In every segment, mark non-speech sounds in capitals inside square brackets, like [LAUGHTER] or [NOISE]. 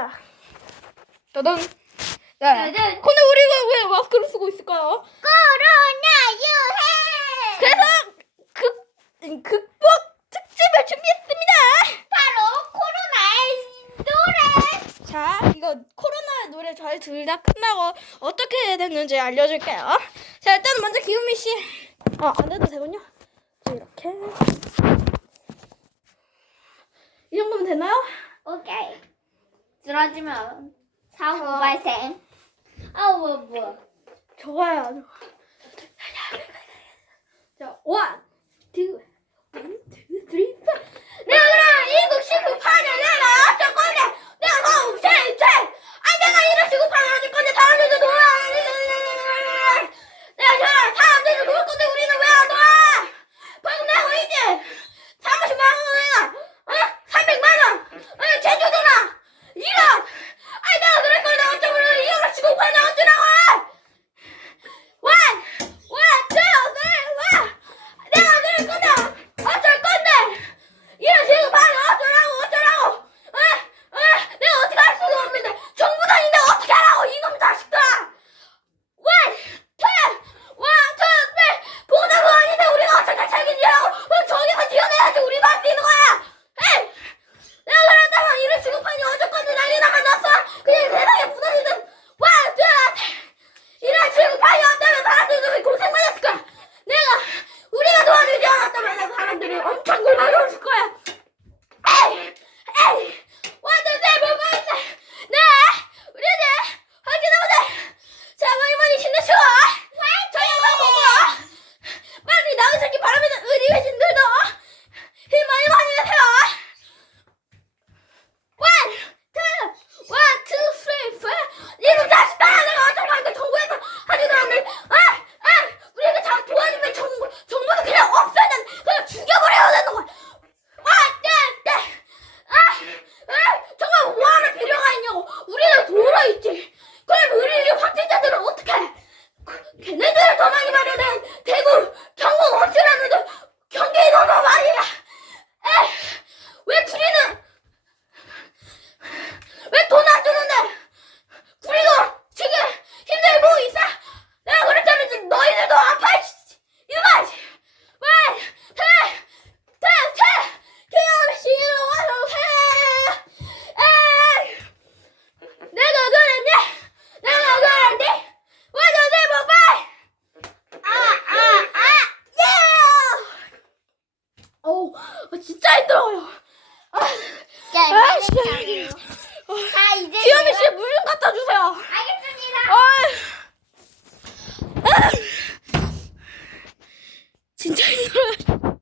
시작합니다. 따단. 네. 근데 우리가 왜 마스크를 쓰고 있을까요? 코로나 유행! 그래서 극 극복 특집을 준비했습니다. 바로 코로나의 노래! 자, 이거 코로나 노래 저희 둘 다 끝나고 어떻게 됐는지 알려줄게요. 자, 일단 먼저 기우미 씨. 어, 안 해도 되군요. 자, 이렇게. 이 정도면 되나요? 오케이. 쓰러지면 사고 발생. 아우, 뭐, 뭐. 좋아요. 자, 원, 투, 원, 투, 쓰리, 포. 내가 그럼 이국 시급하냐 내가 어쩔 건데 내가 너무 쟤쟤 아니 내가 이런 시급하냐 어쩔 건데 사람들도 도와 내가 저 사람들도 도울 건데 우리는 왜 안 도와 벌금 내고 있지 30만 원이나 어? 300만 원 어? 제주도나 이런 아니 내가 그럴 건데 어쩌면 이거를 시급하냐 어쩌라고 원, 원, 투, 쓰리, 원. 내가 그럴 건데 어쩔 건데 이런 식으로 말이 어쩌라고 어쩌라고 에? 에? 내가 어떻게 할 수가 없는데 정부 다닌데 어떻게 하라고 이놈 자식들아 원, 투, 원, 투, 쓰리 보다도 아닌데 우리가 어떻게 책임지라고 그럼 저기서 지어내야지 우리도 할 수 있는 거야 에이 내가 그랬다면 이런 취급하니 어쩔 건데 난리나가 났어 그냥 세상에 무너지든 원, 투, 쓰리 이런 취급하니 없다면 사람들도 고생 많았을 거야 내가 우리가 도와주지 않았다면 내가 사람들이 엄청 곤란했을 거야 에이 에이 완전 세번 만세 네 우리들 확인해보자 자 많이 많이 힘내시고 저 영상 보고 빨리 나으시기 바랍니다 우리 외신들도 힘 많이 많이 내세요 원, 투, 원, 투, 쓰리, 포. 이놈 자식아, 내가 어쩌라는데 정부에서 하지도 않는, 아, 아, 우리가 잘 도와주면 정부, 정부는 그냥 없애야 돼. 그냥 죽여버려야 되는 거야. 아, 네, 네. 아, 아, 정말 뭐하는 필요가 있냐고. 우리는 돌아 있지. 그럼 우리 확진자들은 어떻게 해? 그, 걔네들을 더 많이 마련해. 대구, 경북 어찌라는데 경기도 더 많이야. 에이, 왜 둘이는 왜 돈 안 주는데? 우리도 지금 힘들고 있어. 내가 그랬잖아. 지금 너희들도 아파. 이 이놈아. 왜? 해. 해. 해. 기어를 씨로 와서 해. 에이. 내가 그랬니? 내가 그랬니? 완전 대박 빨. 아, 아, 아! 예! 어우, 진짜 힘들어요. 아, 자, 아, 이제 자, 이제. 기현이 내가- 씨 물 좀 갖다 주세요. 알겠습니다. 어이. 아. 진짜 힘들어요.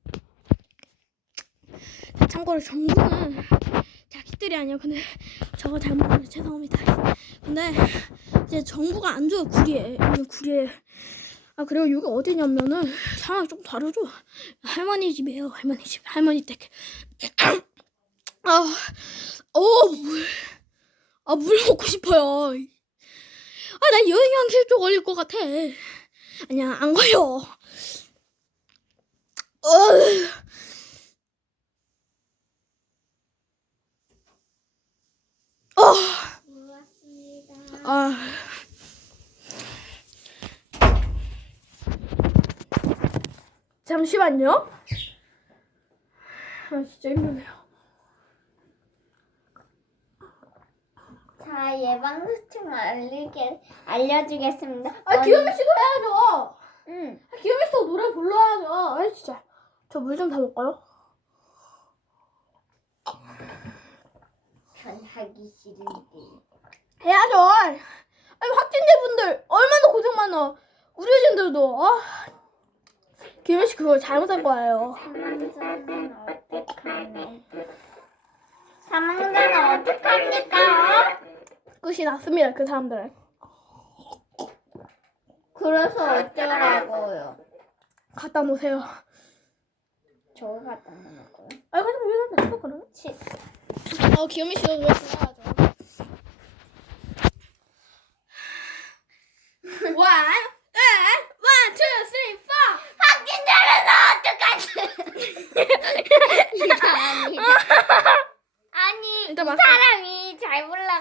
참고로 정부는 자기들이 아니야. 근데 저거 잘못하면 죄송합니다. 근데 이제 정부가 안 줘요 구리에. 구리에. 아 그리고 여기 어디냐면은 상황이 좀 다르죠. 할머니 집이에요. 할머니 집. 할머니 댁. [CLEARS THROAT] 아, 어 물. 아 물 먹고 싶어요. 아, 나 영양실조 걸릴 것 같아. 아니야, 안 걸려. 어. 어. 고맙습니다. 아. 잠시만요. 아, 진짜 힘드네요. 자, 예방수칙 알리게, 알려주겠습니다. 아, 기현미 씨도 해야죠. 응. 아, 기현미 씨도 노래 불러야죠. 아, 진짜. 저 물좀 담을까요? 전 하기 싫은데. 해야죠. 아니, 확진자분들 얼마나 고생 많아. 우리 의진들도. 아. 김현 씨 그거 잘못한 거예요. 사망자는 어떡하네. 사망자는 어떡합니까? 끝이 났습니다. 그 사람들은. 그래서 어쩌라고요? 갖다 놓으세요. 저거 갖다 놓고요. 아, 그럼 왜 한다 그러면? 치. 어, 기현미 씨도 노래 불러야죠.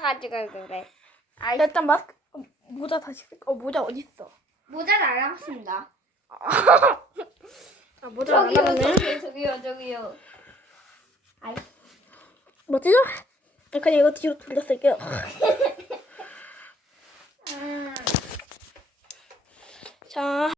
가져가 그래. 아이 일단 마스크 어, 모자 다시 어 모자 어디 있어? 모자를 안 남았습니다. 아 모자 저기요, 저기요, 저기요, 저기요. 아이, 뭐지죠? 아, 그냥 이거 뒤로 돌렸을게요. [LAUGHS] 자.